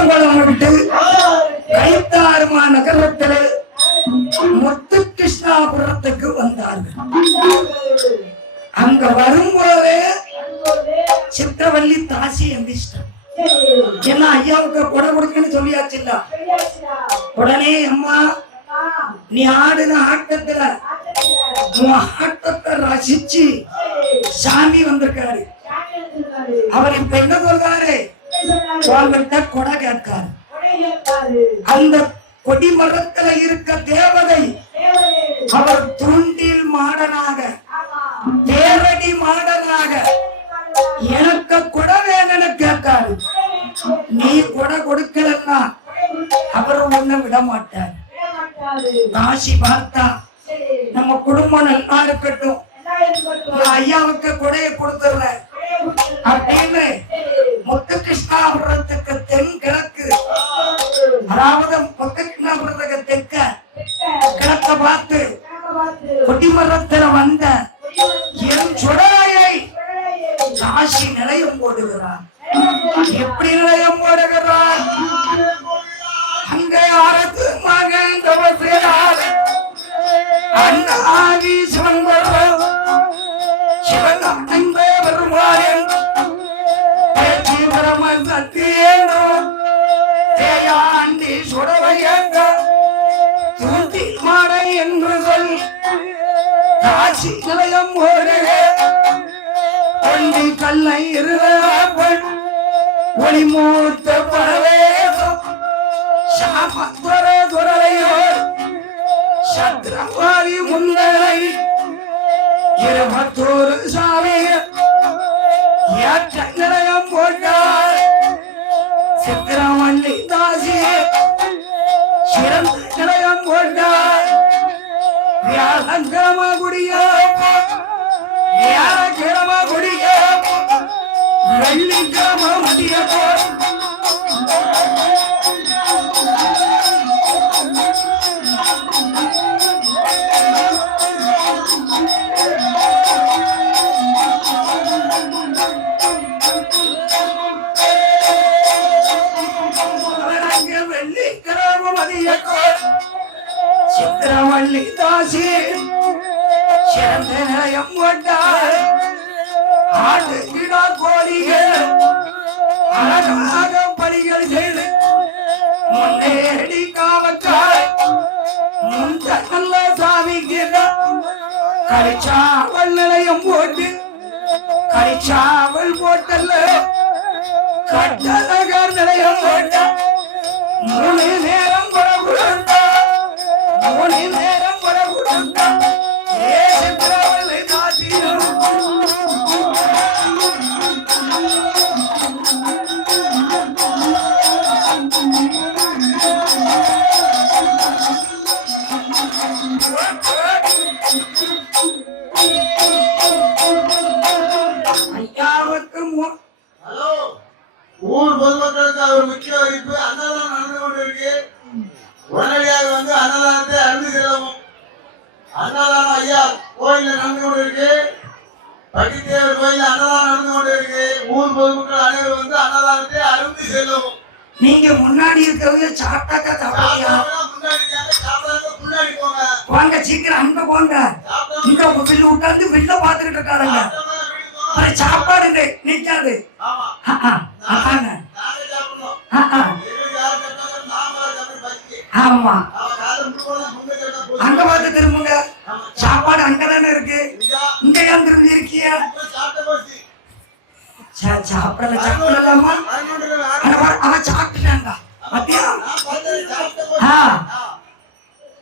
ஆலங்குளம் விட்டு கைத்தாறுமா நகரத்தில் முத்து கிருஷ்ணாபுரத்துக்கு வந்தார்கள். அங்க வரும்போது சித்திரவள்ளி தாசி எந்திரிச்சிட்டான். ஏன்னா ஐயாவுக்கு கொடை கொடுக்குன்னு சொல்லியாச்சு இல்ல. உடனே அம்மா நீ ஆடுன ஆட்டத்துல ஆட்டத்தை ரசிச்சு சாமி வந்திருக்காரு. அவர் இப்ப என்ன சொல்றாரு? உங்கள்கிட்ட கொடை கேட்காரு. அந்த கொடிமரத்துல இருக்க தேவதை அவர் தூண்டில் மாடனாக தேவடி மாடனாக எனக்கு கொடை வேணும்னு கேட்காரு. நீ கொடை கொடுக்கலன்னா அவர் ஒண்ணு விட மாட்டார். ராசி பார்த்தா நம்ம குடும்பம் நல்லா இருக்கட்டும், ஐயாவுக்கு கொடையை கொடுத்துடுற அப்படின்னு முத்து கிருஷ்ணாபுரத்துக்கு தென்கிழக்கு, அதாவது முத்து கிருஷ்ணாபுரத்துக்கு தெற்க கிழக்க பார்த்து கொடிமரத்தில் வந்த என் சுடலையை காசி நிலையம் போடுகிறார். எப்படி நிலையம் போடுகிறார்? அங்கே அரசு மகன் தவசியார் அண்ணாதி சிவன் சிவன் அன்பே பெருமாள் சத்தியேனோ தேயாண்டி சுடவையங்க தூண்டி மாடை என்று சொல் காசி நிலையம் ஓடுகே கொண்டி கல்லை இருவன் ஒளி மூர்த்த பரவேசம் சாமத்வர துறையோர் சத்ரவாதி முன்னரை 21 சாமி ஏற்ற நிலையம் போட்டார். சித்திரவள்ளி தாசி சிறந்த நிலையம் போட்டார். வியாழக்கிழமை குடியோ வியாழக்கிழமை குடியோ வெள்ளிக்கிழமை மதிய சித்திரவள்ளி தாசி சிறந்த நிலையம் போட்டார். ஆடு கிடா கோழிகள் அழகாக பலிகள் செய்து முன்னேடி காவக்காய் முந்த நல்ல சாமிக்கு கரிச்சாவல் நிலையம் போட்டு கரிச்சாவல் போட்டல்ல கட்டழகர் நிலையம் போட்ட 3 நேரம் கூட கொடுத்தா 3 நேரம் கூட கொடுத்தா சித்திரவள்ளி தாசி ஐயாவுக்கு ஊர் பொதுமக்களுக்கு அவர் முக்கிய அறிவிப்பு. அன்னதானம் நடந்து கொண்டிருக்கு. உடனடியாக வந்து அன்னதானத்தை அருந்தி செல்லவும். அன்னதானம் ஐயா கோயில நடந்து கொண்டிருக்கு. பட்டித்தேவர் கோயில அன்னதானம் நடந்து கொண்டிருக்கு. ஊர் பொதுமக்கள் அனைவரும் வந்து அன்னதானத்தை அருந்தி செல்லவும். நீங்க முன்னாடி இருக்கவங்க சாப்பிட்டாக்கா சாப்பிடுறியா? முன்னாடி போங்க. வாங்க சீக்கிரம் அங்க போங்க. இங்க வெளில உட்கார்ந்து வெளில பாத்துக்கிட்டு இருக்காருங்க. சாப்பாடு நிக்காது. ஆமா அங்க பார்த்து திரும்புங்க. சாப்பாடு அங்கதானே இருக்கு. இங்க ஏன் திரும்பி இருக்கியா? சாப்பிடல சாப்பிடலாமா? அவன் சாப்பிட்டுட்டாங்க மத்தியா.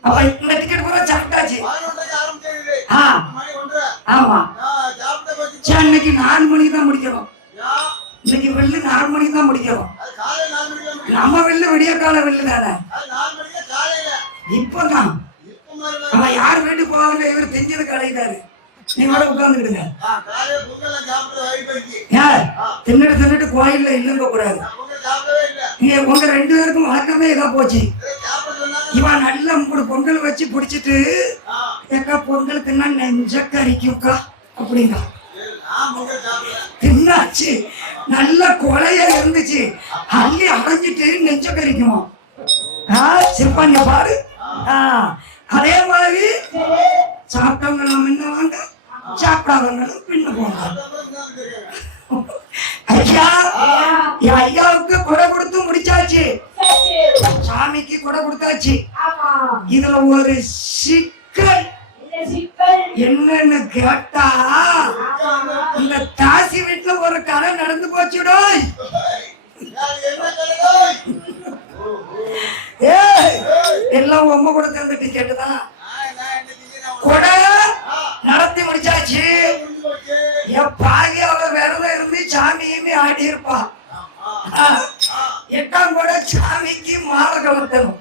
அப்ப இந்த டிக்கெட் கூட சாப்பிட்டாச்சு. ஆமா இன்னைக்கு 4 மணிக்கு தான் முடிக்கணும். இன்னைக்கு வெள்ளு 4 மணிக்கு தான் முடிக்கணும். நம்ம வெள்ளு விடிய கால வெள்ளு தானே. இப்பதான் அவன் யார் வீட்டுக்கு போவாங்க இவர் தெரிஞ்சது கலையிட்டாரு. நீங்க உட்கார்ந்துக்கிடுங்க. தின்னுட்டு கோயில்ல இல்லங்க கூடாது. உங்க 2 பேருக்கும் வழக்கமே இதா போச்சு. இவன் நல்ல 3 பொங்கல் வச்சு பிடிச்சிட்டு ஏக்கா பொங்கல் தின்னா நெஞ்ச கறிக்கும்க்கா அப்படிங்க தின்னாச்சு. நல்ல கொலைய இருந்துச்சு, அள்ளி அரைஞ்சிட்டு நெஞ்ச கறிக்குமா. சிப்பாங்க பாரு. அதே மாதிரி சாப்பிட்டவங்களும் முன்ன வாங்க, சாப்பிடாதவங்களும் பின்ன போங்க. ஐயா, என் ஐயாவுக்கு கொடை கொடுத்து முடிச்சாச்சு, சாமிக்கு கொடை கொடுத்தாச்சு. இதுல ஒரு சிக்கல் என்னன்னு கேட்டா, இந்த தாசி வீட்டுல ஒரு கதை நடந்து போச்சுடோ. எல்லாம் உங்க கூட சேர்ந்து டிக்கெட்டு தான். கொடை நடத்தி முடிச்சாச்சு. என் பாதி அவர் விரதம் இருந்து சாமியுமே ஆடி இருப்பா. 8ஆம் கூட சாமிக்கு மாலை கலத்தணும்.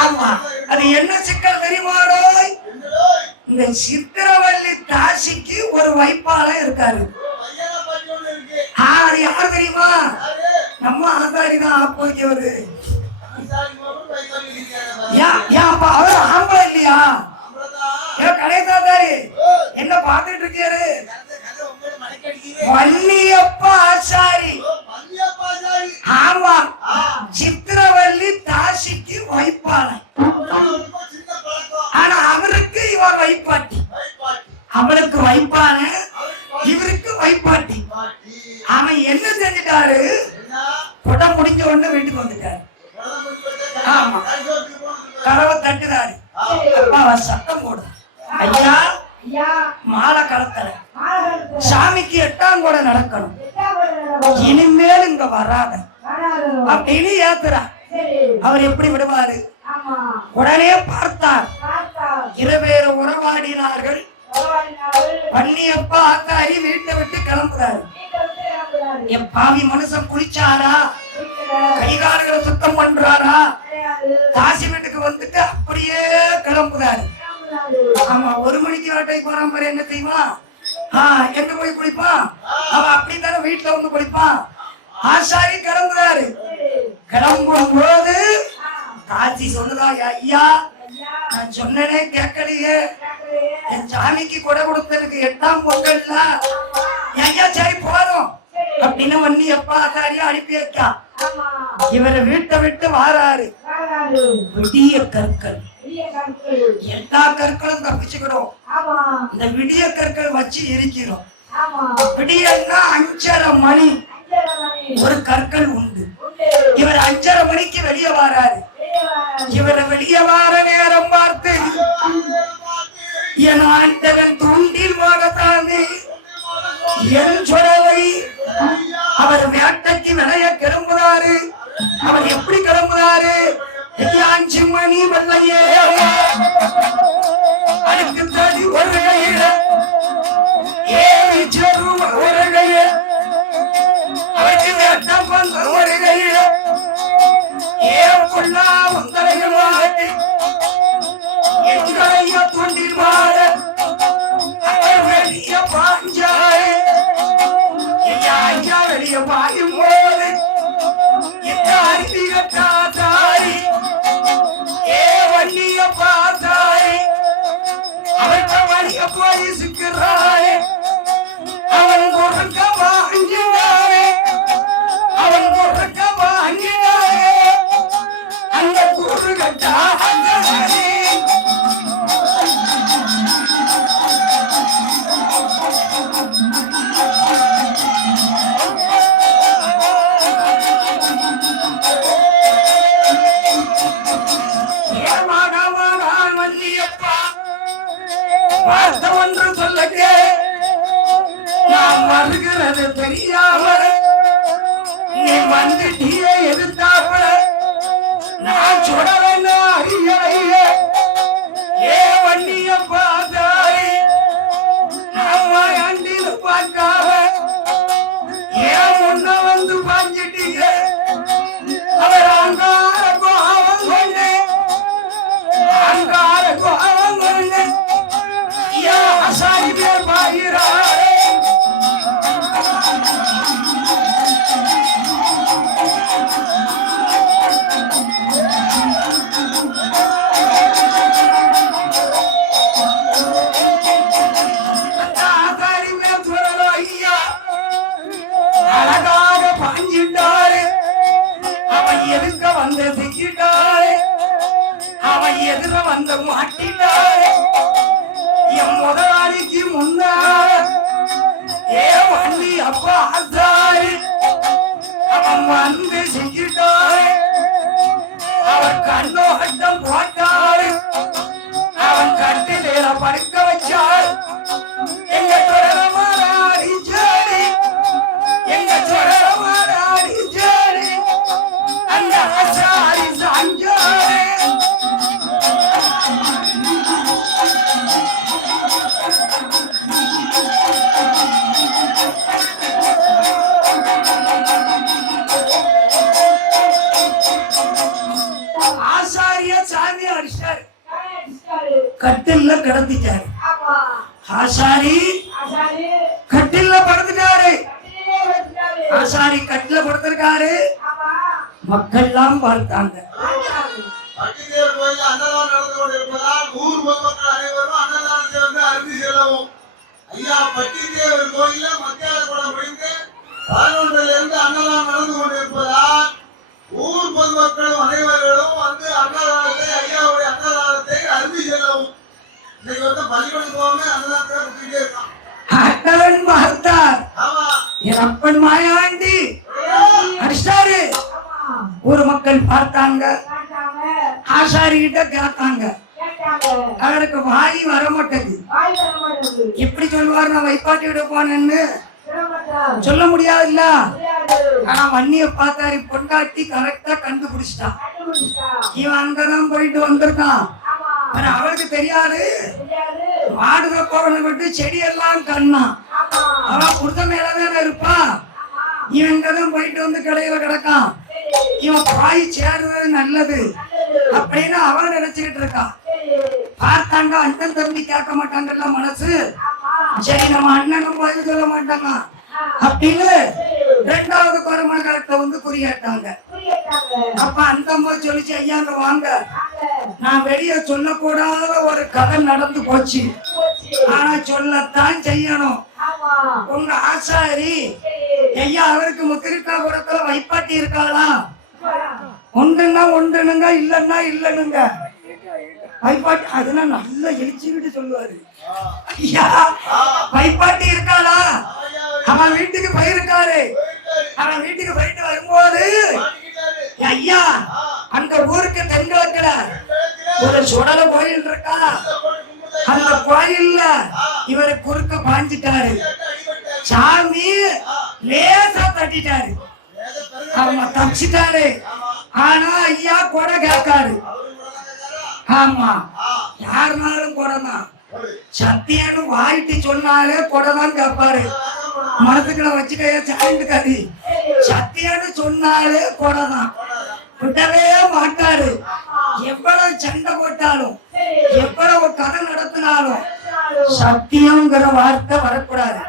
ஆமா, அது என்ன சிக்கல் தெரியுமாடோ? இந்த சித்திரவள்ளி தாசிக்கு ஒரு வைப்பாளர் இருக்காரு. அது யார் தெரியுமா? நம்ம ஆசாரி தான் ஆப்போக்கியவரு. அவர் ஆம்பளை இல்லையா? கடைசாதாரி என்ன பாத்துட்டு இருக்காரு? வன்னியப்பா ஆசாரி. ஆமா, சித்திரவள்ளி தாசிக்கு வைப்பாளர். ஆனா அவருக்கு இவர் வைப்பாட்டி. அவருக்கு வைப்பான, இவருக்கு வைப்பாட்டி. அவன் என்ன செஞ்சிட்டாரு? கொடை முடிஞ்ச உடனே வீட்டுக்கு வந்துட்டாரு. ஆமா, கதவை தட்டுறாரு. சத்தம் போடு, ஐயா மாலை கலத்தல, சாமிக்கு 8ஆம் கூட நடக்கணும், இனிமேல் இங்க வராத அப்படின்னு ஏத்துறா. அவர் எப்படி விடுவாரு? உடனே பார்த்தார், இருவேறு உறவாடினார்கள். வன்னியப்பா ஆத்தாரி வீட்டை விட்டு கிளம்புறாரு. என் பாவி மனுஷன் குளிச்சாரா? கைகால்களை சுத்தம் பண்றாரா? தாசி வீட்டுக்கு வந்துட்டு அப்படியே கிளம்புறாரு. ஆமா, 1 மணிக்கு வேட்டைக்கு போறான் பாரு. என்ன செய்வான்? எங்க போய் குளிப்பான்? அவன் அப்படித்தானே வீட்டுல வந்து குளிப்பான். ஆசாரி கிளம்புறாரு. கிளம்பும் போது தாசி சொல்லுதா, ஐயா நான் சொன்னனே கேட்கலையே, என் சாமிக்கு கொடை கொடுத்ததுக்கு 8ஆம் பொங்கல்ல. ஐயா சரி போதும் அப்படின்னு வன்னியப்பா ஆசாரியா அனுப்பி வைக்கா. இவரை வீட்டை விட்டு வாராரு. விடிய கற்கள், எல்லா கற்களும் தப்பிச்சுக்கிறோம். இந்த விடிய கற்கள் வச்சு இருக்கிறோம். விடியன்னா 5:30 மணி ஒரு கற்கள் உண்டு. இவர் 5:30 மணிக்கு வெளியே வாராரு. இவரை வெளியே வார நேரம் பார்த்து என் ஆண்டவன் தூண்டில் மாடத்தானே என் சொலவை அவர் வேட்டைக்கு விளைய கிளம்புறாரு. அவர் எப்படி கிளம்புறாரு? 5 மணி வெள்ளையே அதுக்கு தடி ஒரு கையில, 7 செரு ஒரு கையில, அவருக்கு வேட்டை பந்த ஒரு கையில, ஏப்புள்ளா உங்களையும் மாட்டி எங்களைய தூண்டில் மாட அவர் வெளிய பாஞ்சாய். ஐயா வெளிய பாயும் போது இந்த அறிவிகட்டா தாய், வண்டிய பார்த்தாய், அவன் வழிய போய் சிக்கிறாய். அவன் குறுக்க வாங்கினாரே, அவன் குறுக்க வாங்கினாரே, அந்த குறுகட்டா ஒன்று சொல்லக்கே நான் வருகிறது தெரியாம நீ வந்துட்டியே எதிர்த்தாப்ப நான் சுடலன்னு அறியலையே. வண்டிய பார்த்தாய் நம்ம அண்டில பார்க்காம முன்ன வந்து பாஞ்சிட்டீங்க. அவர் அங்கார கோவம் கொண்டு, அங்கார கோவம் கொண்டு ஆசாரி பேர் பாயிராரே. எதிர வந்த மாட்டில என் முதலாளிக்கு முன்னா ஏ வண்டி அப்பா ஆசாரி அவன் வந்து செஞ்சிட்டாய் அவன் கண்ணோட்டம் போட்டாள் அவன் கட்டில படுக்க வச்சாள் எங்க தொடரமாடி ஜோடி எங்க தொடரமாடி ஜோடி அந்த ஆசாரி சாஞ்சோடி ஆசாரிய சாமி அடிச்சாரு கட்டில்ல கிடந்துட்டாரு ஆசாரி கட்டில்ல படுத்துட்டாரு ஆசாரி கட்டில படுத்திருக்காரு மக்கள் எல்லாம் பார்த்தாங்க பட்டிதேவர் கோயில் அன்னதானம் நடந்து கொண்டிருப்பதால் ஊர் பொதுமக்கள் அனைவரும் அன்னதானத்தை வந்து அருந்தி செல்லவும். ஐயா, பட்டிதேவர் கோயில மத்தியால கூட முடிந்து 11 அன்னதானம் நடந்து கொண்டிருப்பதால் ஊர் பொதுமக்கள் அனைவர்களும் வந்து அன்னதானத்தை ஐயாவுடைய அன்னதானத்தை அருந்தி செல்லவும். இன்னைக்கு வந்து பள்ளிக்கூடம் போகாம அன்னதானத்தை கொடுத்துட்டே இருக்கான். அட்டவன் பார்த்தார் ஆமா, என் அப்பன் மாயாண்டி அடிச்சாரு. ஊர் மக்கள் பார்த்தாங்க, ஆசாரி கிட்ட கேட்டாங்க. அவருக்கு வாய் வர மாட்டேங்குது. எப்படி சொல்லுவார் நான் வைப்பாட்டி விட போனேன்னு சொல்ல முடியாதுல்ல. ஆனா வன்னிய பார்த்தாரு, பொண்டாட்டி கரெக்டா கண்டுபிடிச்சிட்டான். இவன் அங்கதான் போயிட்டு வந்திருக்கான். ஆனா அவருக்கு தெரியாது மாடுக போவனை விட்டு செடியெல்லாம் கண்ணான். அவன் புருஷ மேலதானே இருப்பான். இவன் இங்கதான் போயிட்டு வந்து கடையில கிடக்கான். இவன் பாய் சேர்றது நல்லது அப்படின்னு அவன் நினைச்சுக்கிட்டு இருக்கான். பார்த்தாங்க, அண்ணன் தம்பி கேட்க மாட்டாங்கல்ல மனசு. சரி, நம்ம அண்ணனும் பதில் சொல்ல மாட்டாங்க அப்படின்னு 2வது குரமணத்தை வந்து குறியாட்டாங்க. அப்ப அந்த அம்மா சொல்லிச்சு, ஐயாங்க வாங்க, நான் வெளியே சொல்லக்கூடாத ஒரு கதை நடந்து போச்சு, ஆனா சொல்லத்தான் செய்யணும். உங்க ஆசாரி ஐயா அவருக்கு முத்திரிக்காபுரத்துல வைப்பாட்டி இருக்காளா? ஒன்றுன்னா ஒன்றுனுங்க, இல்லன்னா இல்லனுங்க. வைப்பாட்டி அதெல்லாம் நல்லா எழுச்சிக்கிட்டு சொல்லுவாரு. ஐயா வைப்பாட்டி இருக்காளா? அவன் வீட்டுக்கு போயிருக்காரு. அவன் வீட்டுக்கு போயிட்டு வரும்போது, ஐயா அந்த ஊருக்கு தென்கிழக்குல ஒரு சுடல கோயில் இருக்கா, அந்த கோயில்ல இவரு குறுக்க பாஞ்சிட்டாரு. சாமி லேசா தட்டிட்டாரு, அவங்க தப்பிச்சிட்டாரு. ஆனா ஐயா கொடை கேட்காரு. ஆமா, யாருனாலும் கொடைதான். சத்தியன்னு வாயிட்டு சொன்னாலே கொடைதான் கேட்பாரு. மனசுக்குள்ள வச்சுக்க சாய்ந்துக்காது. சத்தியன்னு சொன்னாலே கொடைதான், விடவே மாட்டாரு. எவ்வளவு சண்டை போட்டாலும் எவ்வளவு கதை நடத்தினாலும் சத்தியம்ங்கிற வார்த்தை வரக்கூடாது.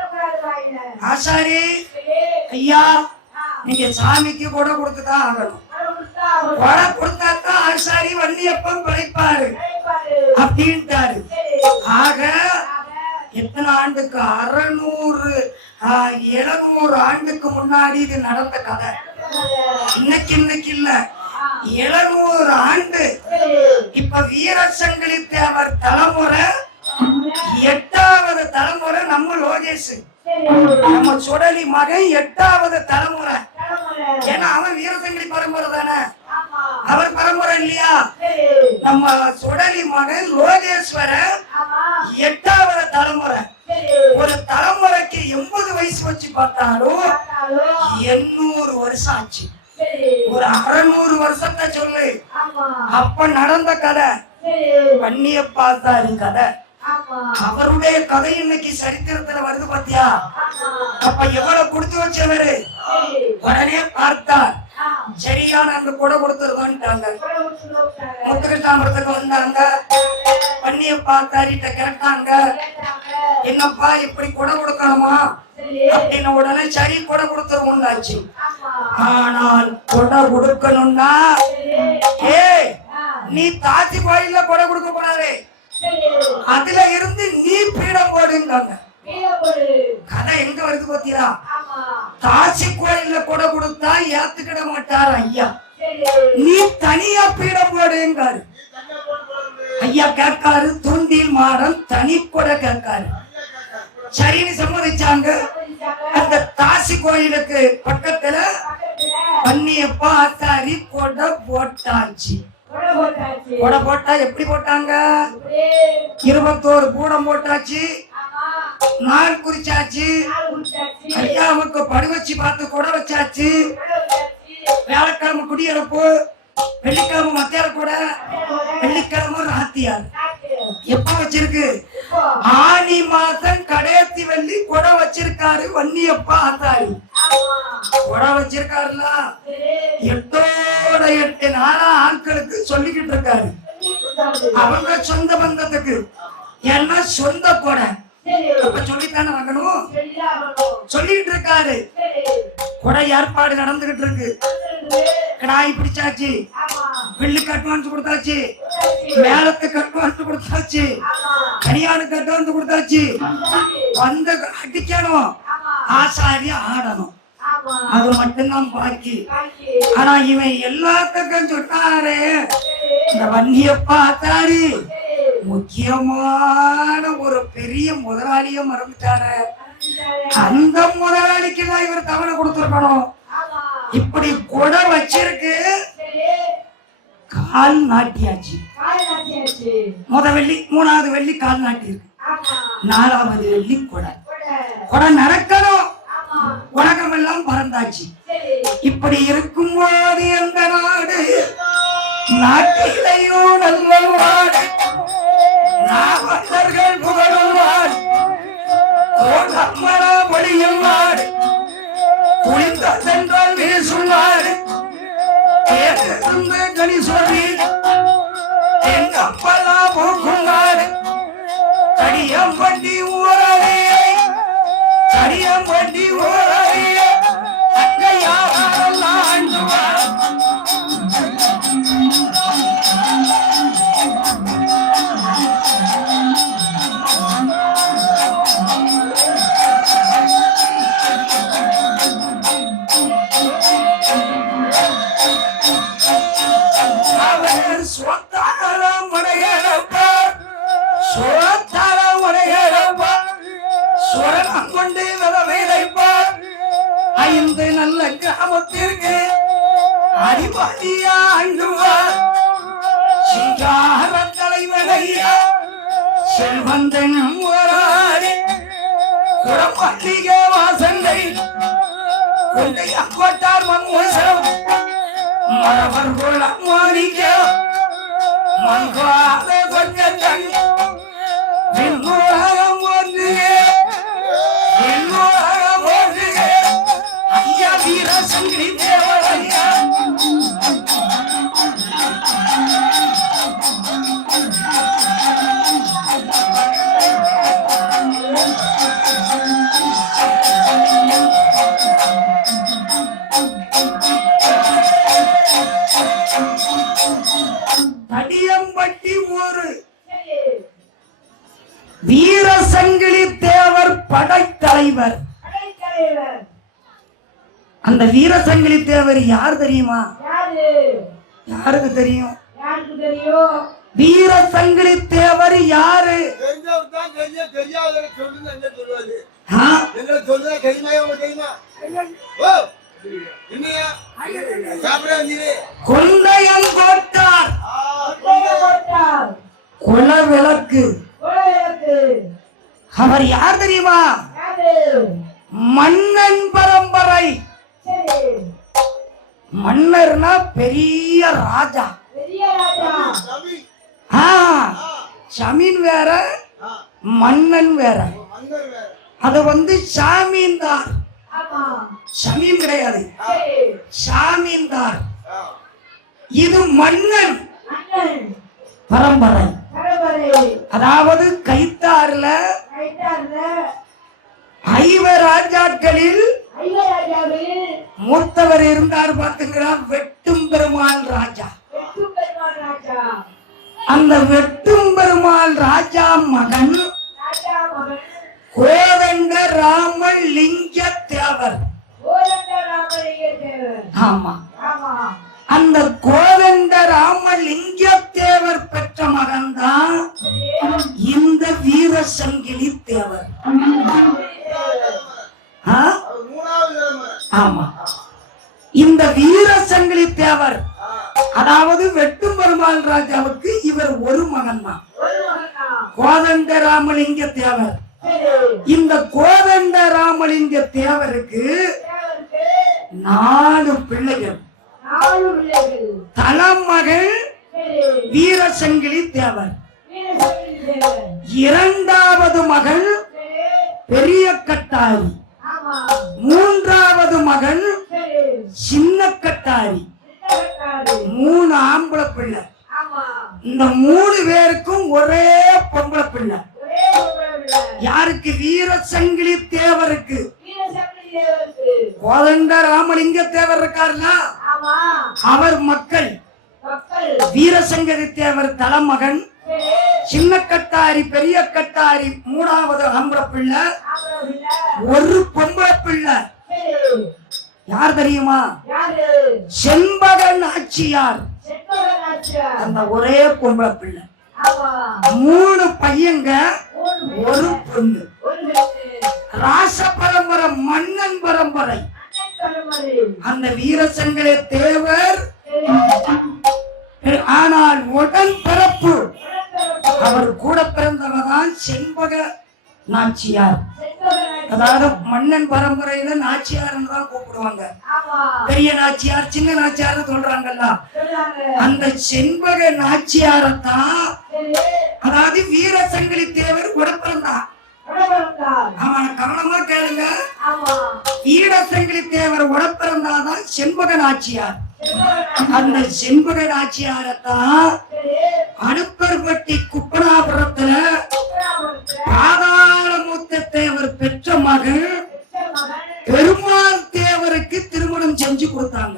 ஆசாரி ஐயா, நீங்க சாமிக்கு கொடை கொடுத்துதான் ஆகணும். கொடை கொடுத்தாத்தான் ஆசாரி வன்னியப்பன் பிழைப்பாரு அப்படின்ட்டாரு. ஆக எத்தனை ஆண்டுக்கு 600 700 ஆண்டுக்கு முன்னாடி இது நடந்த கதை. இன்னைக்கு இல்ல, 700 ஆண்டு. இப்ப வீரசங்கிலி தேவர் தலைமுறை 8வது தலைமுறை. நம்ம லோகேஷ் நம்ம சுடலி மகன் 8வது தலைமுறை. ஏன்னா அவன் வீரசங்கிலி பரம்பரை தானே, அவர் பரம்பரை இல்லையா? நம்ம சுடலி மகன் லோகேஸ்வரர் 8வது தலைமுறை. ஒரு தலைமுறைக்கு 80 வயசு வச்சு பார்த்தாலும் 800 வருஷம் ஆச்சு. ஒரு 600 வருஷத்தை சொல்லு. அப்ப நடந்த கதை வன்னியப்பாத்தாரி கதை. அவருடைய கதை இன்னைக்கு சரித்திரத்துல வருது பாத்தியா? அப்ப எவ்வளவு கொடுத்து வச்சவரு. உடனே பார்த்தார், சரியான அந்த கொடை கொடுத்துருக்கான்ட்டாங்க. முத்துகிருஷ்ணாபுரத்துக்கு வந்தாங்க, வன்னியப்பாத்தாரிட்ட கேட்டாங்க, என்னப்பா இப்படி கொடை கொடுக்கணுமா அப்படின்னு. உடனே சரி கொடை கொடுத்துருவோம்னாச்சு. ஆனால் கொடை கொடுக்கணும்னா, நீ தாச்சி கோயில்ல கொடை கொடுக்க கூடாது, அதுல இருந்து நீ பீடம் போடுங்க. கதை எங்க வருது பாத்தீங்களா? தாச்சி கோயில்ல கொடை கொடுத்தா ஏத்துக்கிட மாட்டார் ஐயா, நீ தனியா பீடம் போடுங்காரு. ஐயா கேட்காரு, தூண்டில் மாடம் தனி கொடை கேட்காரு. சரின்னு சம்மதிச்சாங்க. அந்த தாசி கோயிலுக்கு பக்கத்துல பன்னியப்பா ஆத்தாரி கொடை போட்டாச்சு. கொடை போட்டா எப்படி போட்டாங்க? 21 கூடம் போட்டாச்சு, நாள் குறிச்சாச்சு, ஐயாவுக்கு படு வச்சு பார்த்து கொடை வச்சாச்சு. வியாழக்கிழமை குடியிருப்பு, வெள்ளிக்கிழமை மத்தியால கூட, வெள்ளிக்கிழமை ராத்தியார். எப்ப வச்சிருக்கு? ஆனி மாசம் கடைசி வெள்ளி கொடை வச்சிருக்காரு வன்னியப்பா ஆத்தாரி. கொடை வச்சிருக்காருல, 8ஓட 8 நாளா ஆட்களுக்கு சொல்லிக்கிட்டு இருக்காரு. அவங்க சொந்த பந்தத்துக்கு, ஏன்னா சொந்த கொடை அப்ப சொல்லித்தானே வாங்கணும். சொல்லிட்டு இருக்காரு. கொடை ஏற்பாடு நடந்துகிட்டு இருக்கு. கடாய் பிடிச்சாச்சு, வெள்ளிக்கு அட்வான்ஸ் கொடுத்தாச்சு, மேலத்துக்கு அட்வான்ஸ் கொடுத்தாச்சு, கனியானுக்கு அட்வான்ஸ் கொடுத்தாச்சு. வந்து அடிக்கணும், ஆசாரியா ஆடணும், அது மட்டும்தான் பாக்கி. ஆனா இவன் எல்லாத்துக்கும் சொன்னாரு, இந்த வன்னியப்பா ஆத்தாரி முக்கியமான ஒரு பெரிய முதலாளிய மறந்துட்டாரு. அந்த முதலாளிக்கு தான் இவர் தவணை கொடுத்திருக்கணும். இப்படி கொடை வச்சிருக்கு, கால் நாட்டியாச்சு. முத வெள்ளி, 3வது வெள்ளி கால் நாட்டி இருக்கு, 4வது வெள்ளி கொடை. கொடை நடக்கணும், உலகம் எல்லாம் பறந்தாச்சு. இப்படி இருக்கும்போது எந்த நாடு நாட்டிலையும் நல்ல நாடு, நாவலர்கள் புகழும் நாடு, கோலம்மரா பொழியும் நாடு, குளித்த சென்றால் வீசும் நாடு, கனி சொல்லி எங்க அப்பலா போக்கும் நாடு, கடியம்பட்டி ஊரறியை, கடியம்பட்டி ஊரறியை, அங்க யாரெல்லாம் ஆண்டுவார். ஐந்து நல்ல கிராமத்திற்கு அறிவாளியா ஆண்டுவார். சிங்கார தலைவனையா செல்வந்தன் ஊராடி குடம்பள்ளிக வாசனை கொண்டையா கோட்டார் மன்மோசம் மரவர் குளம் மாணிக்க மன்காத கொஞ்சம் பின்னுலகம் ஒன்று வீரசங்கிலி தேவரையா தடியம்பட்டி ஊரு வீரசங்கிலி தேவர் படைத்தலைவர். அந்த வீரசங்கிலி தேவர் யார் தெரியுமா? யாருக்கு தெரியும்? வீரசங்கிலி தேவர் யாரு? கொண்டையம் கோட்டார் குலவிளக்கு. அவர் யார் தெரியுமா? மன்னன் பரம்பரை. மன்னர்னா பெரிய ராஜா. ஜமீன் வேற, மன்னன் வேற. அது வந்து சாமீன்தார். ஜமீன் கிடையாது, சாமீன்தார். இது மன்னன் பரம்பரை. அதாவது கைத்தாறுல ஐவராஜாக்களில் மூத்தவர் இருந்தார் பாத்துங்களா, வெட்டும் பெருமாள் ராஜா. அந்த வெட்டும் பெருமாள் ராஜா மகன் கோதண்ட ராமலிங்க தேவர். ஆமா, அந்த கோதண்ட ராமலிங்க தேவர் பெற்ற மகன்தான் இந்த வீரசங்கிலி தேவர். ஆ? அவர் மூணாவது தலைமுறை. ஆமா, இந்த வீரசங்கிலி தேவர் அதாவது வெட்டும் பெருமாள் ராஜாவுக்கு இவர் ஒரு மகன் தான், கோதண்ட ராமலிங்க தேவர். இந்த கோதண்ட ராமலிங்க தேவருக்கு 4 பிள்ளைகள். தலைமகள் வீரசங்கிலி தேவர், 2வது மகள் பெரிய கட்டாரி, 3வது மகள் சின்ன கட்டாரி. 3 ஆம்பளை பிள்ளை. இந்த 3 பேருக்கும் ஒரே பொம்பளை பிள்ளை. யாருக்கு? வீரசங்கிலி தேவருக்கு. கோதண்ட ராமலிங்க தேவர் இருக்காருல, அவர் மக்கள். வீரசங்கிலி தேவர் தலைமகன், சின்ன கட்டாரி பெரிய கட்டாரி 3வது ஆம்பளை பிள்ளை, ஒரு பொம்பளை பிள்ளை. யார் தெரியுமா? செண்பக நாச்சியார். அந்த ஒரே பொம்பளை பிள்ளை. 3 பையங்க, ஒரு பொண்ணு. ராச பரம்பரை, மன்னன் பரம்பரை. அந்த வீரசங்கிலி தேவர் ஆனால் உடன் பிறப்பு. அவர் கூட பிறந்தவர்தான் செண்பக நாச்சியார். அதாவது மன்னன் பரம்பரையில நாச்சியார் தான் கூப்பிடுவாங்க. பெரிய நாச்சியார் சின்ன நாச்சியார் சொல்றாங்கல்ல, அந்த செண்பக நாச்சியாரத்தான் அதாவது வீரசங்கிலி தேவர் கூட பிறந்தான். அவனை கவனமா கேளுங்க. வீரசங்கிலி தேவர் உட பிறந்தாதான் செண்பக நாச்சியார். அந்த செண்பக நாச்சியாரத்தான் அனுப்பர்பட்டி குப்பனாபுரத்துல பாதாளமுத்த தேவர் பெற்ற மகள் பெருமாள் தேவருக்கு திருமணம் செஞ்சு கொடுத்தாங்க.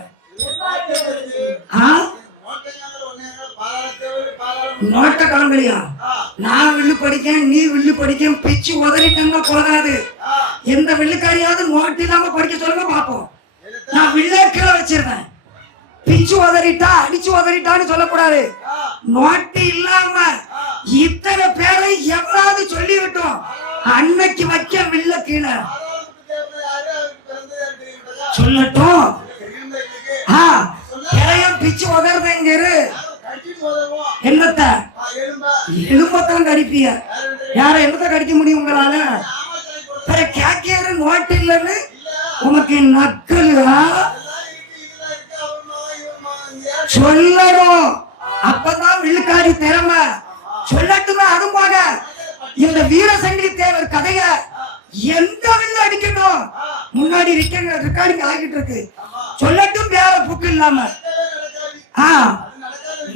நோட்ட கலங்கலையா? நான் வில்லு படிக்கேன், நீ வில்லு படிக்க, பிச்சு உதறிட்டங்க போதாது. எந்த வில்லுக்காரியாவது நோட்டு இல்லாம படிக்க சொல்லுங்க பாப்போம். நான் வில்லே கீழே வச்சிருந்தேன். பிச்சு உதறிட்டா அடிச்சு உதறிட்டான்னு சொல்லக்கூடாது. நோட்டு இல்லாம இத்தனை பேரை எவ்வளவு சொல்லி விட்டோம். அன்னைக்கு வைக்க வில்ல கீழே சொல்லட்டும். பிச்சு உதறதுங்கிரு என்னத்த எலும்பத்தான் கடிப்பிய. யார என்னத்த கடிக்க முடியும் உங்களால? கேக்கிற நோட்டு இல்லைன்னு உனக்கு நக்கலா சொல்லணும். அப்பதான் வில்லுக்காரி திறமை சொல்லட்டுமே. அதுமாக இந்த வீரசங்கிலி தேவர் கதைய எந்த வில்லு அடிக்கணும் முன்னாடி ரெக்கார்டிங் ஆகிட்டு இருக்கு. சொல்லட்டும் வேற புக்கு இல்லாம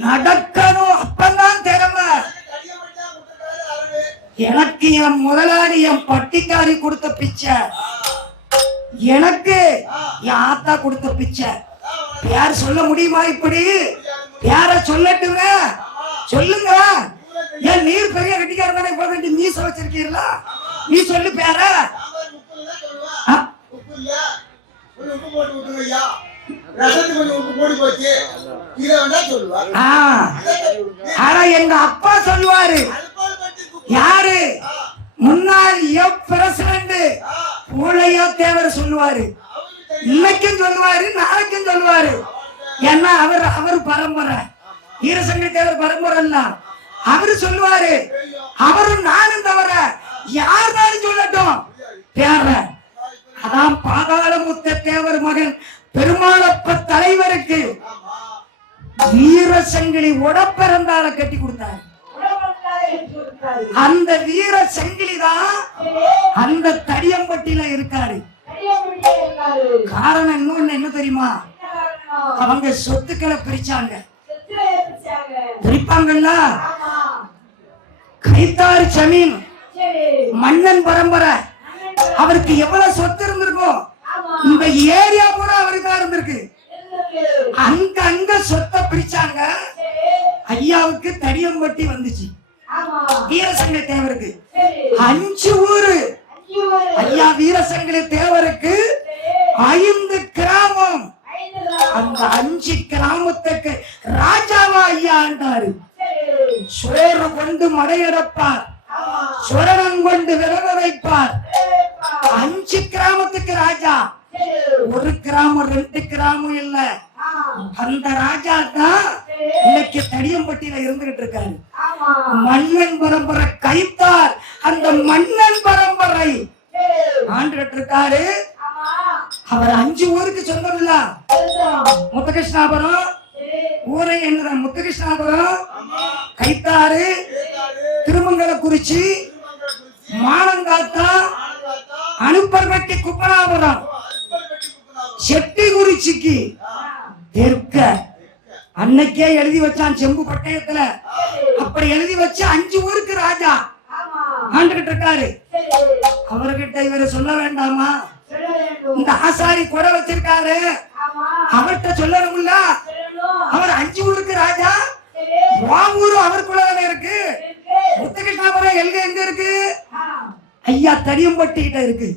நடக்கணும். அப்பதான் திறமை. எனக்கு என் முதலாளி என் பட்டிக்காரி கொடுத்த பிச்சை, எனக்கு என் ஆத்தா கொடுத்த பிச்சை. யார் சொல்ல முடியுமா? இப்படி யார சொல்லட்டுங்க? சொல்லுங்க. ஏன் நீர் பெரிய கட்டிக்காரன் இப்ப வேண்டி மீச வச்சிருக்கீங்களா? நீ சொல்லு பேர. ஆனா எங்க அப்பா சொல்லுவாரு. யாரு? முன்னாள் பிரசிடண்ட் பூளையா தேவர் சொல்லுவாரு. இன்னைக்கும் சொல்லுவாரு, நாளைக்கும் சொல்லுவாரு. ஏன்னா அவர் பரம்பரை, வீரசங்கிலி தேவர் பரம்பரை இல்ல. அவரு சொல்லுவாரு. அவரும் நானும் தவிர யாருனாலும் சொல்லட்டும் பேர. அதான் பாதாளமுத்த தேவர் மகன் பெருமாளப்ப தலைவருக்கு வீரசங்கிலி உடப்பிறந்தால கட்டி கொடுத்தாரு. அந்த வீரசங்கிலி தான் அந்த தடியம்பட்டியில இருக்காரு. காரணம் இன்னொன்னு என்ன தெரியுமா? அவங்க சொத்துக்களை பிரிச்சாங்க. பிரிப்பாங்கல்ல, கைத்தாறு ஜமீன் மன்னன் பரம்பரை. அவருக்கு எவ்வளவு சொத்து இருந்திருக்கும்? இந்த ஏரியா பூரா அவருக்கு தான் இருந்திருக்கு. அங்க சொத்தை பிரிச்சாங்க. ஐயாவுக்கு தடியம்பட்டி வந்துச்சு. வீரசங்கிலி தேவருக்கு 5 ஊரு. ஐயா வீரசங்கிலி தேவருக்கு 5 கிராமம். அந்த 5 கிராமத்துக்கு ராஜாவா ஐயா ஆண்டாரு. சோறு கொண்டு மடையடப்பார், சொரணம் கொண்டு விரவ வைப்பார். 5 கிராமத்துக்கு ராஜா, 1 கிராமம் 2 கிராமம் இல்ல. அந்த ராஜா தான் இன்னைக்கு தடியம்பட்டியில இருந்துகிட்டு இருக்காரு. மன்னன் பரம்பரை கைத்தார், அந்த மன்னன் பரம்பரை ஆண்டுகிட்டு இருக்காரு. அவர் 5 ஊருக்கு சொந்தம் இல்ல. முத்துகிருஷ்ணாபுரம் ஊரை என்னதான் முத்துகிருஷ்ணாபுரம், கைத்தாறு, திருமங்கலக்குறிச்சி, மானங்காத்தா, அனுப்பர்பட்டி, குப்பனாபுரம், செட்டிகுறிச்சிக்கு தெற்க அன்னைக்கே எழுதி வச்சான் செம்பு பட்டயத்துல. அப்படி எழுதி வச்சு 5 ஊருக்கு ராஜா ஆண்டுகிட்டு இருக்காரு. அவர்கிட்ட இவரை சொல்ல வேண்டாமா? இந்த ஆசாரி கொடை வச்சிருக்காரு, அவர்கிட்ட சொல்லணும்ல. அவர் 5 ஊருக்கு ராஜா, வாங்கூரும் அவருக்குள்ளதானே இருக்கு. முத்துகிருஷ்ணாபுரம் எங்க இருக்கு? ஐயா தடியம்பட்டி கிட்ட இருக்கு,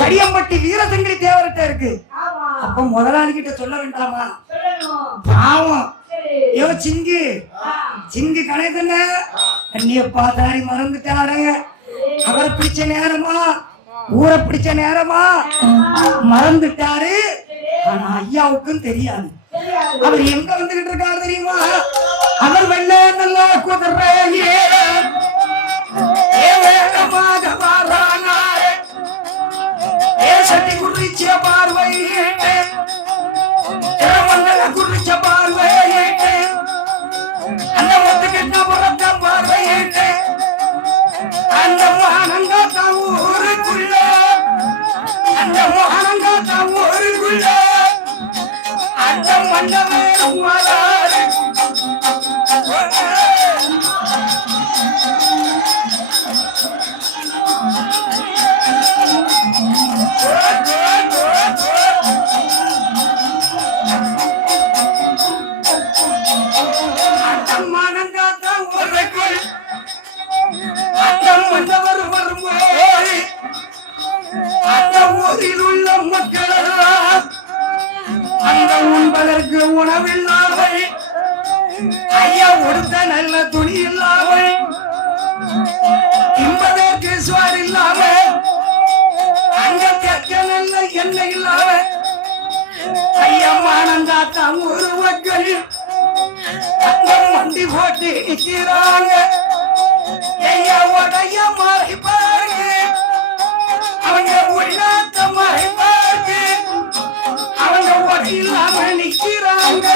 தடியம்பட்டி வீரசங்கிலி தேவர்கிட்ட இருக்கு. அப்ப முதலாளி கிட்ட சொல்ல வேண்டாமா? பாவம் யோ சிங்கு, சிங்கு கணேசன் கண்ணியப்பா தாரி மறந்துட்டாரு. அவர் பிடிச்ச நேரமா, ஊரை பிடிச்ச நேரமா மறந்துட்டாரு. ஆனா ஐயாவுக்கும் தெரியாது. அவர் எங்க வந்துகிட்டு இருக்காரு தெரியுமா? அவர் வெள்ள நல்ல குதிரையே சட்டி குறிச்ச பார்வை, குறிச்ச பார்வை, அந்த முத்துக்கிட்ட புறத்த பார்வை, அந்த மோகனங்காத்தா ஊருக்குள்ள, அந்த மோகனங்காத்தா ஊருக்குள்ள, அந்த மன்னவே வராரு. உண்பதற்கு உணவில்லாமல், ஐயா உடுத்த நல்ல துணி இல்லாமல், தின்பதற்கு சுவார் இல்லாமல், அங்க தெற்க நல்ல எண்ணெய் இல்லாமல், ஐயா மானந்தாத்தா ஊரு மக்கள் அங்க மண்டி போட்டு நிற்கிறாங்க. ஐயா உடைய மறைப்பாரு, அவங்க உள்ளாத்த மறைப்பாரு, அவங்க ஒடி இல்லாம நிற்கிறாங்க.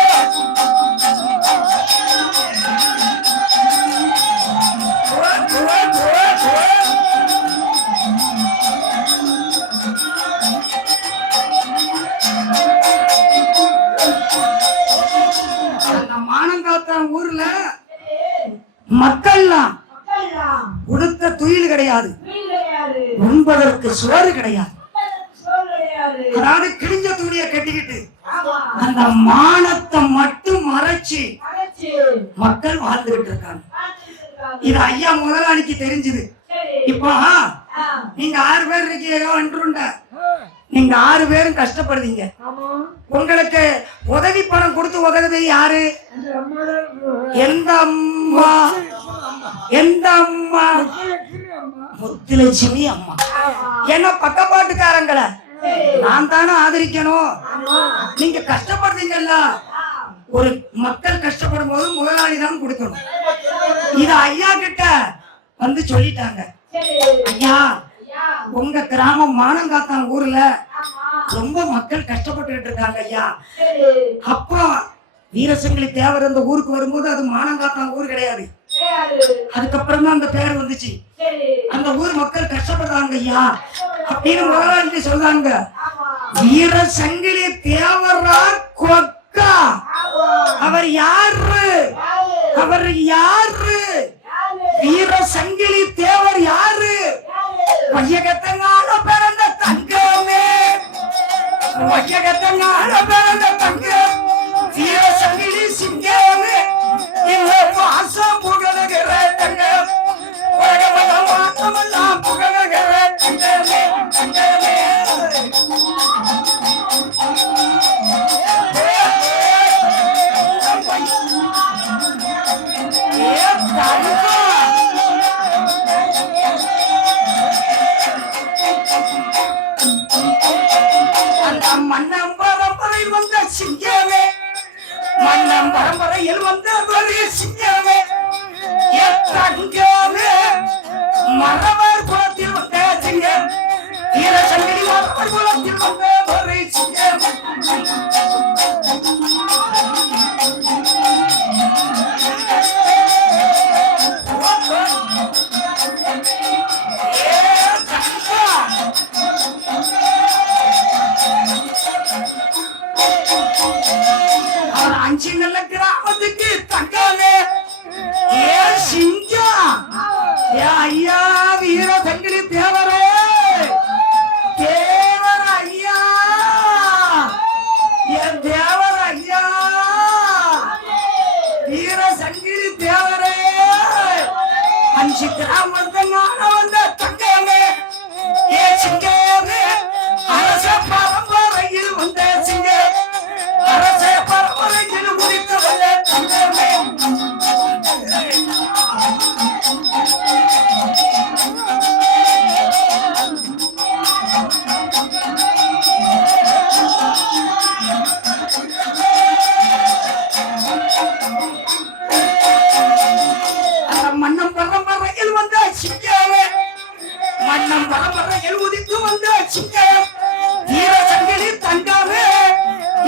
அந்த மானங்காத்தான் ஊர்ல மக்கள்லாம் உடுத்த துயில் கிடையாது, உண்பதற்கு சோறு கிடையாது. அதாவது கிழிஞ்ச துணியை கட்டிக்கிட்டு அந்த மானத்தை மட்டும் மறைச்சு மக்கள் வாழ்ந்துகிட்டு இருக்காங்க. இது ஐயா முதலாளிக்கு தெரிஞ்சது. இப்போ நீங்க 6 பேர் இருக்கீங்க, நீங்க 6 பேரும் கஷ்டப்படுவீங்க. உங்களுக்கு உதவி பணம் கொடுத்து உதவுது யாரு? எந்த அம்மா? எந்த அம்மா? முத்துலட்சுமி அம்மா. ஏன்னா பக்கப்பாட்டுக்காரங்களை நான் தானே ஆதரிக்கணும். நீங்க கஷ்டப்படுறீங்கல்ல, ஒரு மக்கள் கஷ்டப்படும் போது முதலாளி தான் கொடுக்கணும். இத ஐயா கிட்ட வந்து சொல்லிட்டாங்க. ஐயா உங்க கிராமம் மானங்காத்தான் ஊர்ல ரொம்ப மக்கள் கஷ்டப்பட்டு இருக்காங்க ஐயா. அப்போ வீரசங்கிலி தேவர் அந்த ஊருக்கு வரும்போது அது மானங்காத்தான் ஊர் கிடையாது, அதுக்கப்புறம் தான் அந்த பேர் வந்துச்சு. அந்த ஊர் மக்கள் கஷ்டப்படுறாங்க ஐயா அப்படின்னு முதலாளி சொல்றாங்க. வீரசங்கிலி தேவரா கொக்கா, அவர் யாரு? அவர் யாரு? வீரசங்கிலி தேவர் யாரு? வையகத்தங்கால பிறந்த தங்கமே, வையகத்தங்கால பிறந்த தங்கம், வீரசங்கிலி சிங்கமே, இந்த வாசம் புகழுகிற தங்கம், உலகமெல்லாம் வாசமெல்லாம் புகழுகிற தங்கமே, தங்கமே. பரம்பரையில் வந்த ஒரு சிங்கமே தங்கமே மரவர் குலத்தில் வந்த சிங்கம் வீர சங்கிலி மரவர் குலத்தில் வந்த ஒரு சிங்கம் அஞ்சு நல்ல கிராமத்துக்கு தங்கமே ஏ சிங்கம் ஏ ஐயா வீர சங்கிலி தேவரே தேவர் ஐயா என் தேவர் ஐயா வீர சங்கிலி தேவரே அஞ்சு கிராமத்தை நான வந்த தங்கமே ஏ சிங்கமே அரச பரம்பரையில் வந்த சிங்கம் அரச பரம்பரையில் முடித்து வந்த தங்கமே மன்னம் பரம்பரையில் வந்த சிங்கமே மன்னம் பரம்பரையில் உதித்து வந்த சிங்கம் வீர சங்கிலி தங்கமே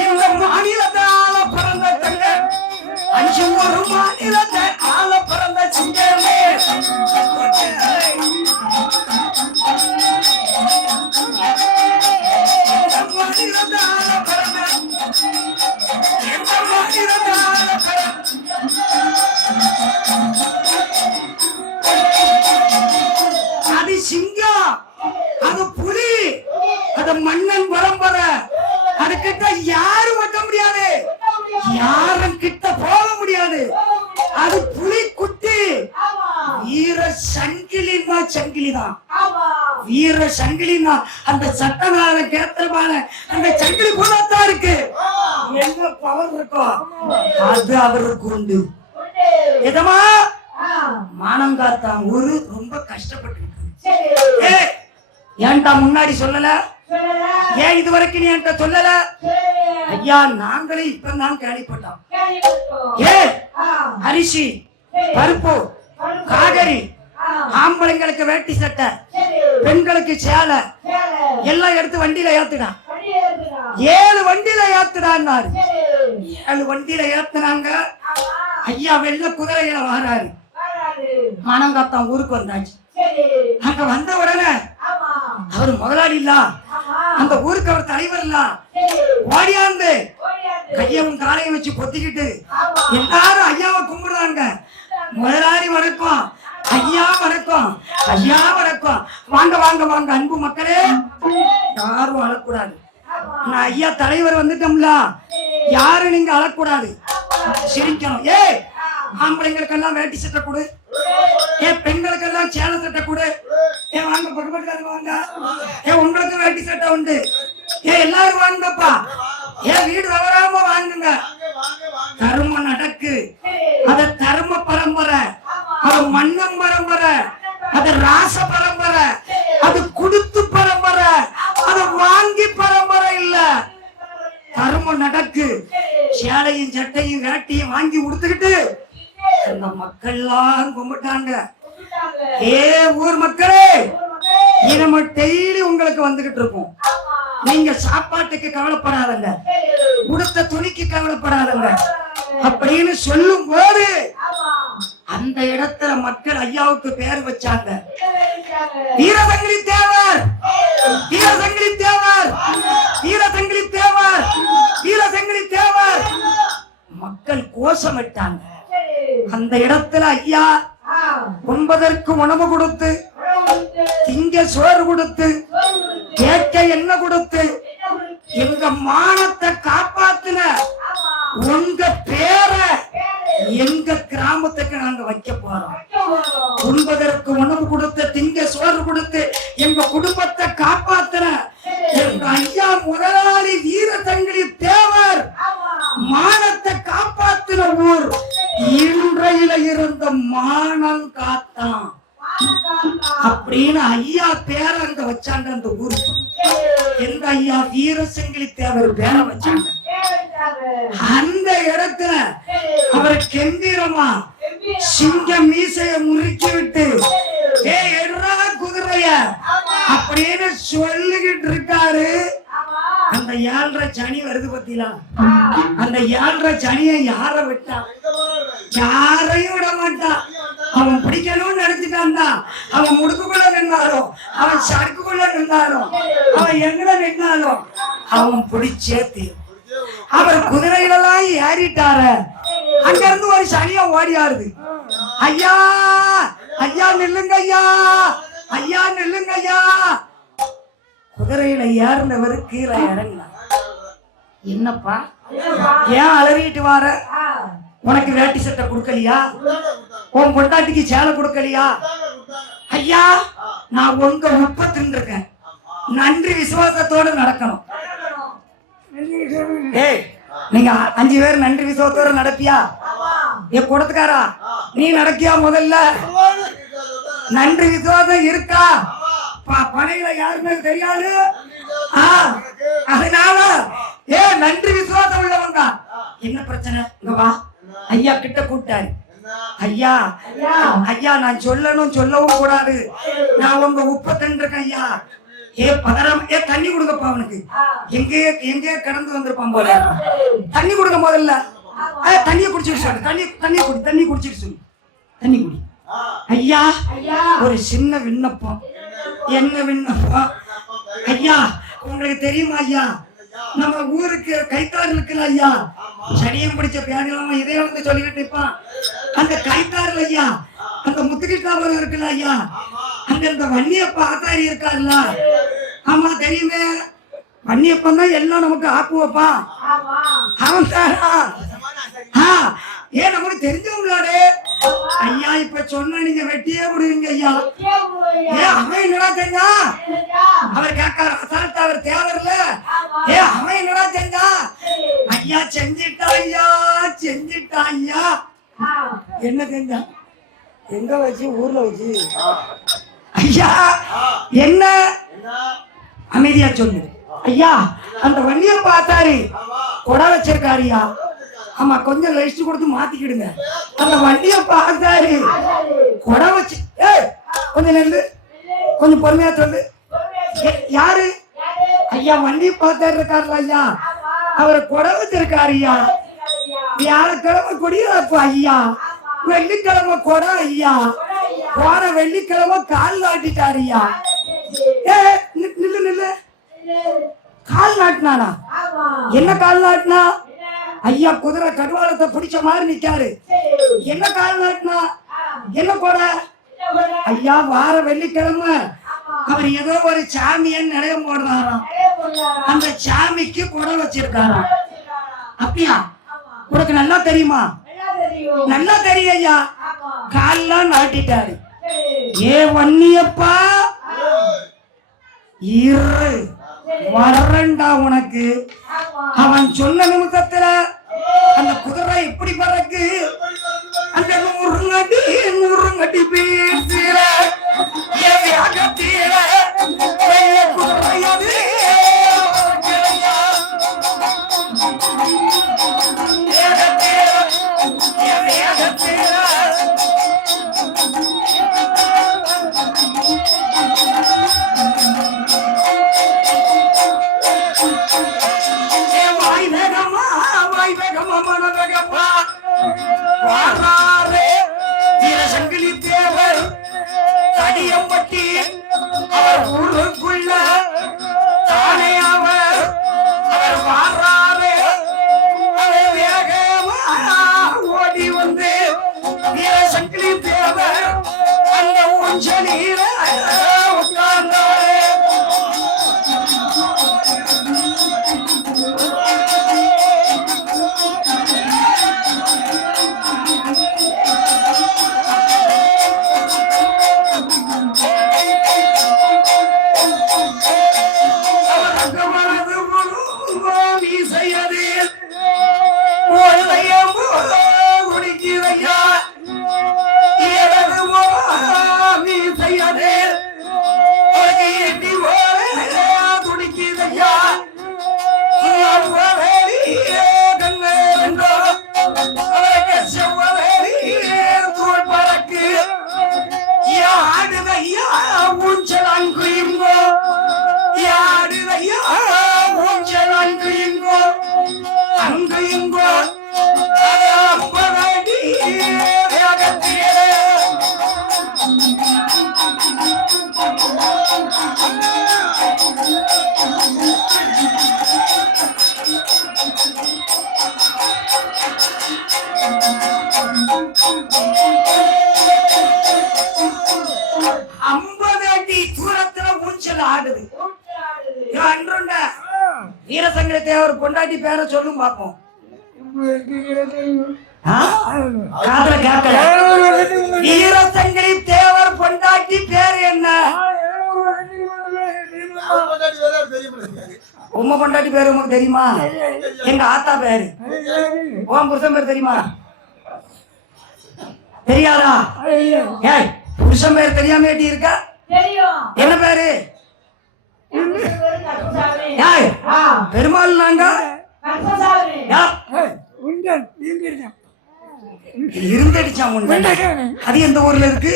இந்த மாநிலத்தை ஆள பிறந்த தங்க அஞ்சு ஒரு மாநிலத்தை ஆள பிறந்த சிங்கமே மாநிலத்தை ஆள பிறந்த எந்த மாநிலத்தை ஆள பிறந்த அது சிங்கம் அது புலி அது மன்னன் பரம்பரை அதுகிட்ட யாரும் வைக்க முடியாது யாரும் கிட்ட போக முடியாது அது புலி குட்டி வீர சங்கிலின்னா சங்கிலிதான் வீர சங்கிலின்னா அந்த சட்டநாத கேத்திரமான அந்த சங்கிலி போலத்தான் இருக்கு என்ன பவர் இருக்கோ அது அவருக்கு உண்டு எதமா மானங்காத்தான் ஊரு ரொம்ப கஷ்டப்பட்டு ஏன்டா முன்னாடி சொல்லல ஏன் இதுவரைக்கும் நீ என்கிட்ட சொல்லல ஐயா நாங்களே இப்பதான் கேள்விப்பட்டோம் ஏ அரிசி பருப்பு காகரி ஆம்பளைங்களுக்கு வேட்டி சட்டை பெண்களுக்கு சேலை எல்லாம் எடுத்து வண்டியில ஏத்துடா 7 வண்டியில ஏத்துடான்னாரு 7 வண்டியில ஏத்துனாங்க ஐயா வெள்ள குதிரையில வராரு மானங்காத்தான் ஊருக்கு வந்தாச்சு அங்க வந்த உடனே அவர் முதலாளி இல்ல அந்த ஊருக்கு அவர் தலைவர் இல்ல ஓடியாந்து கையவும் காலையும் வச்சு பொத்திக்கிட்டு எல்லாரும் ஐயாவை கும்பிடுறாங்க முதலாளி வணக்கம் ஐயா வணக்கம் ஐயா வணக்கம் வாங்க வாங்க வாங்க அன்பு மக்களே யாரும் அழக்கூடாது நான் ஐயா தலைவர் வந்துட்டோம்ல யாரும் நீங்க அழக்கூடாது சிரிக்கணும் ஏ ஆம்பளைங்களுக்கெல்லாம் வேட்டி சட்டை கொடு ஏன் பெண்களுக்கெல்லாம் சேலை சட்டை கொடு ஏன் வாங்க பக்கத்துல வாங்க ஏன் உங்களுக்கு வேட்டி சட்டை உண்டு ஏன் எல்லாரும் வாங்கப்பா ஏன் வீடு தவறாம வாங்குங்க தர்ம நடக்கு அது தர்ம பரம்பரை அது மன்னம் பரம்பரை அது ராச பரம்பரை அது குடுத்து பரம்பரை அது வாங்கி பரம்பரை இல்ல தர்மம் நடக்கு சேலையும் சட்டையும் வேட்டியும் வாங்கி கொடுத்துக்கிட்டு அந்த மக்கள்லாம் கும்பிட்டாங்க ஏ ஊர் மக்களே நம்ம டெய்லி உங்களுக்கு வந்துகிட்டு இருக்கோம் நீங்க சாப்பாட்டுக்கு கவலைப்படாதங்க உடுத்த துணிக்கு கவலைப்படாதங்க அப்படின்னு சொல்லும் போது அந்த இடத்துல மக்கள் ஐயாவுக்கு பேர் வச்சாங்க வீரசங்கிலி தேவர் வீரசங்கிலி தேவர் வீரசங்கிலி தேவர் வீரசங்கிலி தேவர் மக்கள் கோஷமிட்டாங்க அந்த இடத்துல ஐயா உண்பதற்கு உணவு கொடுத்து திங்க சோறு கொடுத்து கேட்க என்ன கொடுத்து எங்க மானத்தை காப்பாத்துன உங்க பேரை எங்க கிராமத்துக்கு நாங்க வைக்க போறோம் உண்பதற்கு உணவு கொடுத்து திங்க சோறு கொடுத்து எங்க குடும்பத்தை காப்பாத்துன எங்க ஐயா முதலாளி வீரசங்கிலி தேவர் மானத்தை காப்பாத்தின ஊர் இன்றையில இருந்த மானம் காத்தான் அப்படின்னு ஐயா பேர அங்க வச்சாங்க அந்த ஊருக்கு எந்த ஐயா வீரசங்கிலி தேவர் பேர வச்சாங்க அந்த இடத்துல அவர் கெம்பீரமா சிங்க மீசைய முறுக்கி விட்டு எடுறா குதிரைய அப்படின்னு சொல்லிக்கிட்டு இருக்காரு. அந்த 7.5 சனி வருது பத்தியா? அந்த 7.5 சனியை யார விட்டா? யாரையும் விட மாட்டான். அவன் பிடிக்கணும்னு நினைச்சிட்டான். அவன் முடுக்குக்குள்ள நின்னாலும், அவன் சடுக்குக்குள்ள நின்னாலும், அவன் எங்கட நின்னாலும் அவன் பிடிச்சே தீரும். அவர் குதிரைகளெல்லாம் ஏறிட்டார. அங்க இருந்து ஒரு சனியா ஓடியாருது. ஐயா ஐயா நில்லுங்க ஐயா, ஐயா நில்லுங்க ஐயா. குதிரையில ஏறினவர் கீழே இறங்கினார். என்னப்பா ஏன் அலறிட்டு வார? உனக்கு வேட்டி சட்டை கொடுக்கலையா? உன் பொண்டாட்டிக்கு சேலை கொடுக்கலையா? ஐயா நான் உங்க 30 இருக்கேன். நன்றி விசுவாசத்தோட நடக்கணும். ஏய் நீங்க 5 பேர் நன்றி விசுவாசத்தோட நடப்பியா? என் கூடத்துக்காரா நீ நடக்கியா? முதல்ல நன்றி விசுவாசம் இருக்கா? பனையில யாருமே தெரியாது. அதனால நன்றி விசுவாசம் உள்ளவங்க. என்ன பிரச்சனை? இங்க வா. ஐயா கிட்ட கூப்பிட்டாரு. ஐயா ஐயா நான் சொல்லவும் கூடாது. நான் உங்க 32 இருக்கேன் ஐயா. பதறாம தண்ணி கொடுங்கப்பா. அவனுக்கு எங்கே கடந்து வந்திருப்பான் போல. தண்ணி கொடுங்க முதல்ல. தண்ணியை குடிச்சிட்டு சொல்லு. தண்ணி குடிச்சிட்டு சொல்லு. தண்ணி குடி. ஐயா ஒரு சின்ன விண்ணப்பம். என்ன விண்ணப்பம்? ஐயா உங்களுக்கு தெரியுமா ஐயா, நம்ம ஊருக்கு கைத்தாறு இருக்குல்ல ஐயா, சனியம் பிடிச்ச பேடிலாம இதே வந்து சொல்லிக்கிட்டு இருப்பான். அந்த கைத்தாறுல ஐயா அந்த முத்துகிருஷ்ணாபுரம் இருக்குல்ல ஐயா, அங்க இந்த வன்னியப்ப ஆத்தாரி இருக்காருல்ல. ஆமா தெரியுமே. வன்னியப்பன் தான் எல்லாம் நமக்கு ஆப்பு வைப்பான். அவன் தானா? நமக்கு தெரிஞ்சவங்களோட ஐயா இப்ப சொன்ன நீங்க வெட்டியே விடுவீங்க ஐயா. அவன் என்னடா செஞ்சா? அவர் கேட்காரு அசால்ட்டா. அவர் தேவர்ல. அவன் என்னடா செஞ்சா? ஐயா செஞ்சிட்டா ஐயா, செஞ்சிட்டா ஐயா. என்ன செஞ்சா? எங்க வச்சு? ஊர்ல வச்சு. ஐயா என்ன? அமைதியா சொல்லு. ஐயா அந்த வண்டிய பார்த்தாரு, கொடை வச்சிருக்காருயா. ஆமா கொஞ்சம் லைஸ்ட் கொடுத்து மாத்திக்கிடுங்க. அந்த வண்டிய பார்த்தாரு, கொடை வச்சு. கொஞ்சம் நெல்லு, கொஞ்சம் பொறுமையா சொல்லு. யாரு? ஐயா வண்டி பார்த்தாரு இருக்காருல்ல ஐயா, அவரை கொடை வச்சிருக்காருயா. வியாழக்கிழமை கொடியாப்பா ஐயா, வெள்ளிக்கிழமை கொடை ஐயா, போன வெள்ளிக்கிழமை கால் நாட்டிட்டாருயா. நில்லு நில்லு. கால் நாட்டினானா? என்ன கால் நாட்டினா? ஐயா குதிரை கடுவாளத்தை பிடிச்ச மாதிரி நிக்காரு. என்ன கால் நாட்டினா? என்ன கொடை? ஐயா வார வெள்ளிக்கிழமை அவர் ஏதோ ஒரு சாமியன் நிலையம் போடுறாராம். அந்த சாமிக்கு கொடை வச்சிருக்காராம். அப்படியா? உனக்கு நல்லா தெரியுமா? நல்லா தெரியும் ஐயா. கால்லாம் நாட்டிட்டாரு. வன்னியப்பா இரு வரண்டா உனக்கு. அவன் சொன்ன நிமிஷத்துல அந்த குதிரை இப்படி பறக்கு. அந்த 100 அடி பேசுற அகத்தீர குதிரையது. வாய் வேகமா மன வேகமா தேவர் பொண்டாட்டி பேரை சொல்லும் பார்ப்போம். ஆ? காதுல கேட்கல. வீரசங்கிலி தேவர் பொண்டாட்டி பேர் என்ன? அவர் கொண்டாடி வேற தெரியும். உம்ம பொண்டாட்டி பேரு உமக்கு தெரியுமா? எங்க ஆத்தா பேரு. உன் புருஷன் பேர் தெரியுமா? தெரியாதா? ஏய், புருஷன் பேர் தெரியாம ஏட்டி இருக்கா? என்ன பேரு? ஏய், பெருமாள் நாங்க இருந்தடிச்சா முன்ன. அது எந்த ஊர்ல இருக்கு?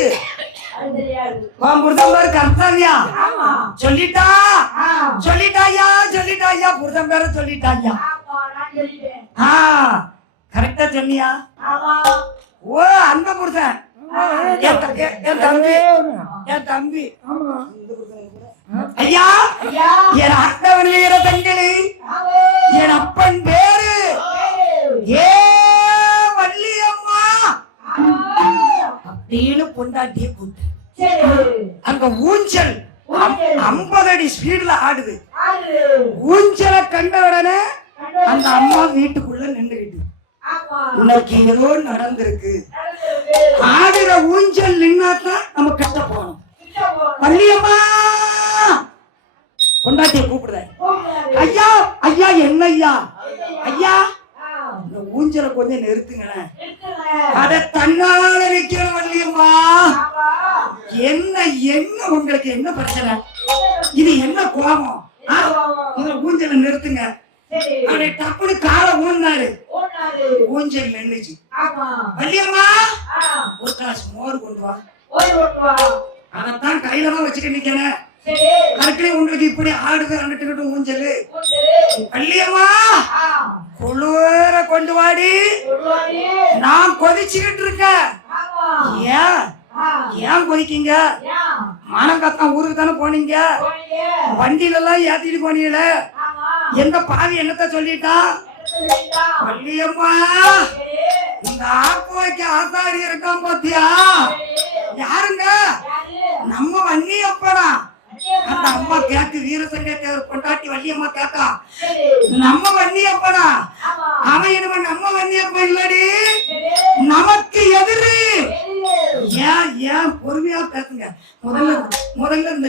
உன் புருஷன் பேரு கர்த்தாவியா? சொல்லிட்டா சொல்லிட்டாயா சொல்லிட்டாயா புருஷன் பேர சொல்லிட்டாயா? கரெக்டா சொன்னியா? ஓ, அந்த புருஷன் என் தம்பி. என் தம்பி ஐயா, என் அட்டவன் வீர தங்கிலி, என் அப்பன் பேரு ஏ வள்ளியம்மா அப்படின்னு பொண்டாட்டிய கூட்டு அங்க ஊஞ்சல் 50 அடி ஸ்பீட்ல ஆடுது. ஊஞ்சலை கண்ட உடனே அந்த அம்மா வீட்டுக்குள்ள நின்றுகிட்டு இன்னைக்கு ஏதோ நடந்திருக்கு. ஆடுற ஊஞ்சல் நின்னாதான் நம்ம கட்ட போனோம். வள்ளியம்மா பொண்டாட்டிய கூப்பிடுற. ஐயா ஐயா என்ன ஐயா? ஐயா இந்த ஊஞ்சலை கொஞ்சம் நிறுத்துங்களேன். அத தன்னால நிக்கிற வள்ளியம்மா. என்ன என்ன உங்களுக்கு என்ன பிரச்சனை? இது என்ன கோபம்? ஊஞ்சலை நிறுத்துங்க. அவனை டப்புனு காலை ஊன்னாரு. ஊஞ்சல் நின்னுச்சு. வள்ளியம்மா ஒரு கிளாஸ் மோர் கொண்டு வா. அதத்தான் கையில தான் வச்சுட்டு நிக்கிறேன். கரெக்டா உங்களுக்கு இப்படி ஆடுது அன்னிட்டு ஊஞ்சல். வள்ளியம்மா குளிர கொண்டு வாடி. நான் கொதிச்சுக்கிட்டு இருக்கேன். ஏன் ஏன் கொதிக்கீங்க? மானங்காத்தான் ஊருக்கு தானே போனீங்க. வண்டியில எல்லாம் ஏத்திட்டு போனீங்களே. எந்த பாவி என்னத்த சொல்லிட்டா? வள்ளியம்மா இந்த ஆப்பு வைக்க ஆசாரி இருக்கான் பாத்தியா? யாருங்க? நம்ம வன்னியப்படா. அந்த அம்மா கேக்கு வீரசங்க தேவர் பொண்டாட்டி வள்ளியம்மா கேக்கா நம்ம வன்னியப்படா. அவன் என்ன நம்ம வன்னியப்ப இல்லடி, நமக்கு எதிரி. ஏன் ஏன் பொறுமையா பேசுங்க. முதல்ல இந்த